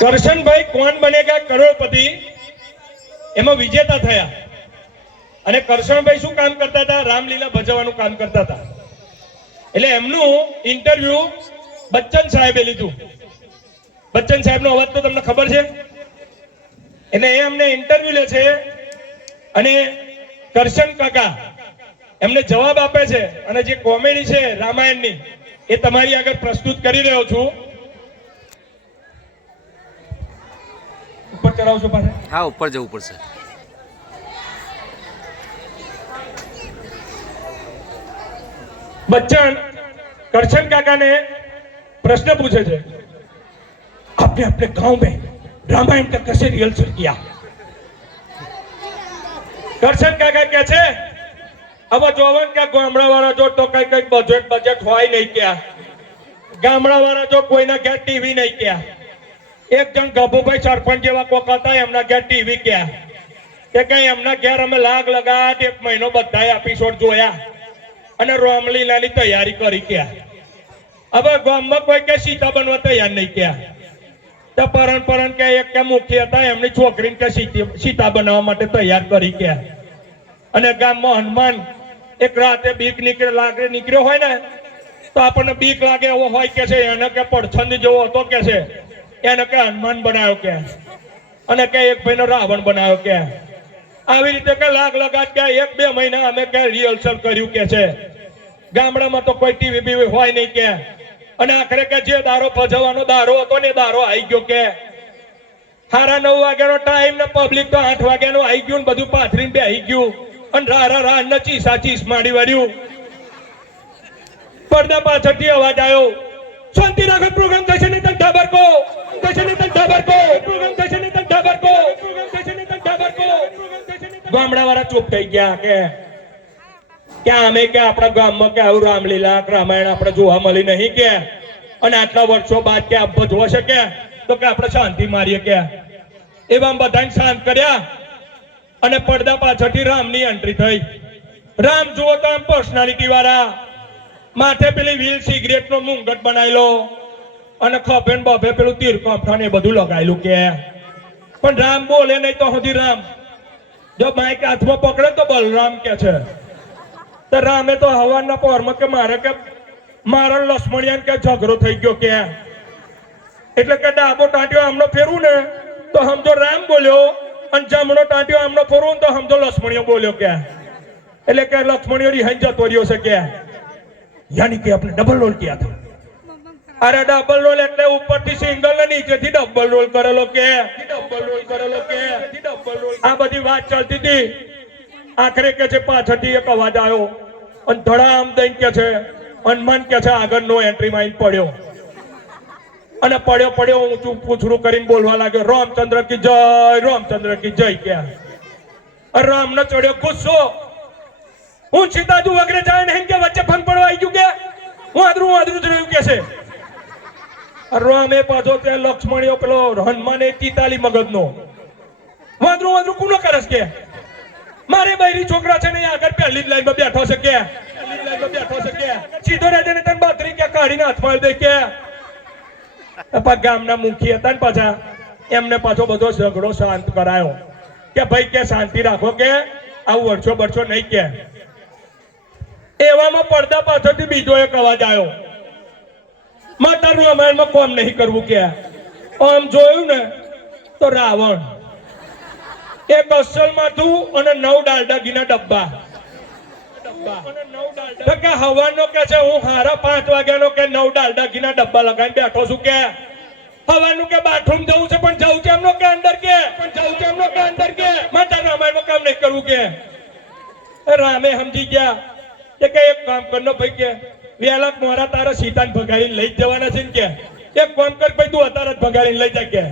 કરશનભાઈ કોણ બનેગા કરોડપતિ એમાં વિજેતા થયા અને કરશનભાઈ શું કામ કરતા હતા? રામલીલા ભજવવાનું કામ કરતા હતા. એટલે એમનું ઇન્ટરવ્યુ બચ્ચન સાહેબે લીધું. બચ્ચન સાહેબનો અવાજ તો તમને ખબર છે. એટલે એ અમને ઇન્ટરવ્યુ લે છે અને કરશન કાકા એમને જવાબ આપે છે અને જે કોમેડી છે રામાયણની એ તમારી આગળ પ્રસ્તુત કરી રહ્યો છું. ઉપર ચડાવશો પાછા? હા, ઉપર જવું પડશે. बच्चन करशन काका ने प्रश्न पूछे थे, आपने अपने गांव में रामायण का कैसे रिहर्सल किया? करशन काका क्या छे अब जोवन का गामड़ा वाला जो तो कई कई बजट होय नहीं क्या गामड़ा वाला जो कोई ना घर टीवी नहीं क्या एक जन गभुभाई सरपंच जेवा कोक हता एमना घर टीवी क्या के कई एमना घर अमे लाग लगाट एक महीनो बधाय एपिसोड जोया અને રામલીલાની તૈયારી કરી કે હવે ગામમાં કોઈ કે સીતા બનવા તૈયાર નહીં કે તો પરન કે એક કે મુખી હતા એમની છોકરીને કે સીતા બનાવવા માટે તૈયાર કરી કે અને ગામમાં હનુમાન એક રાતે બીક નીકળ્યો હોય ને તો આપણને બીક લાગે એવો હોય કે છે એને કે પડછંદ જેવો હતો કે છે એને કે હનુમાન બનાવ્યો કે અને કે એક ભાઈનો રાવણ બનાવ્યો કે આવી રીતે કે લાગ લગાટ કે એક બે મહિના અમે કે રિહર્સલ કર્યું કે છે ગામડામાં તો કોઈ ટીવી બીવી હોય નહીં કે અને આખરે કે જે દારો ભજવાનો દારો હતો ને દારો આવી ગયો કે સારા 9 વાગ્યાનો ટાઈમ ને પબ્લિક તો 8 વાગ્યાનો આવી ગયું ને બધું પાથરીને બેહી ગયું અને રા ને ચીસ માડી વાળ્યું પડદા પાછળથી અવાજ આવ્યો શાંતિ રાખો પ્રોગ્રામ થશે ને તક ઢાબર કો થશે ને તક ઢાબર કો પ્રોગ્રામ થશે ને તક ઢાબર કો પ્રોગ્રામ થશે ને તક ઢાબર કો ગામડા વાળા ચૂપ થઈ ગયા કે અમે કે આપણા ગામમાં કે આવું રામલીલા રામાયણ આપણે જોવા મળી નહીં કે અને આટલા વર્ષો બાદ કે આપ ભજવો છે કે તો કે આપણે શાંતિ મારીએ કે એવા બધાને શાંત કર્યા અને પડદા પાછળથી રામની એન્ટ્રી થઈ. રામ જુઓ તો આમ પર્સનાલિટી વાળા માથે પેલી વ્હીલ સિગરેટ નો મુંગટ બનાવેલો અને ખભે ને બભે પેલું તીર કપઠા ને બધું લગાયેલું કે પણ રામ બોલે નહીં તો સુધી રામ જો માઇક હાથમાં પકડે તો બલરામ કે છે તો રામે તો હવાના પોરમાં કે મારા લક્ષ્મણિયાને કે ઝઘડો થઈ ગયો કે એટલે કે ડાબો ટાંટિયો આમનો ફેરવું ને તો સમજો રામ બોલ્યો અને જમણો ટાંટિયો આમનો ફેરવું ને તો સમજો લક્ષ્મણિયો બોલ્યો કે એટલે કે લક્ષ્મણિયો રિહાઈ જતો રહ્યો છે કે યાની કે આપણે ડબલ રોલ કિયા था. અરે ડબલ રોલ એટલે ઉપરથી સિંગલ ને નીચેથી ડબલ રોલ કરેલો કે આ બધી વાત ચાલતી હતી. આખરે કે છે પાછળથી એક અવાજ આવ્યો અને ધડામ દઈને કે છે હનુમાન કે છે આગળનો એન્ટ્રી માં પડ્યો અને પડ્યો ઊંચું પૂછડું કરીને બોલવા લાગ્યો રામચંદ્ર કી જય કે રામ ને ચડ્યો ગુસ્સો હું સીતાજુ વગેરે જાય નહીં કે વચ્ચે ભંગ પડવા આવી ગયું કે હું આદરું જ રહ્યું કે છે રામે પાછો તે લક્ષ્મણિયો પેલો હનુમાને 43 મગજનો વાદરું કોનો કરસ કે મારે બૈરી છોકરા છે ને આગળ પહેલી જ લાઈનમાં બેઠો છે કે સીધો રહેજે ને તને બાતરી કે કાઢીને હાથમાં દે કે ગામના મુખી હતા ને પાછા એમને પાછો બધો ઝઘડો શાંત કરાયો કે ભાઈ કે શાંતિ રાખો કે આવું વર્ષો નહીં કે એવામાં પડદા પાછળથી બીજો એક અવાજ આવ્યો માતા રામાયણમાં કોમ નહીં કરવું કે આમ જોયું ને તો રાવણ એક અસલ માથું અને 9 ડાલડા ઘીના ડબ્બા કે હવાનો કે છે હું હારા 5 વાગ્યાનો કે 9 ડાલડા ઘીના ડબ્બા લગાવીને બેઠો છું કે હવાનું કે બાથરૂમ જવું છે પણ જવું છે એમનો કે અંદર કે માતા રામાયણમાં કામ નહીં કરવું કે રામે સમજી ગયા કે એક કામ કરનો ભાઈ કે વેલા મોરા તારા સીતાને ભગાડીને લઈ જવાના છે ને કે એક કામ કર ભાઈ તું અત્યારે જ ભગાડીને લઈ જા કે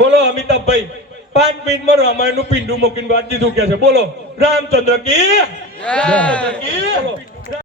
બોલો અમિતાભભાઈ 5 મિનિટમાં રામાયણનું પિંડું મૂકીને વાત દીધું કે છે બોલો રામચંદ્ર કી જય.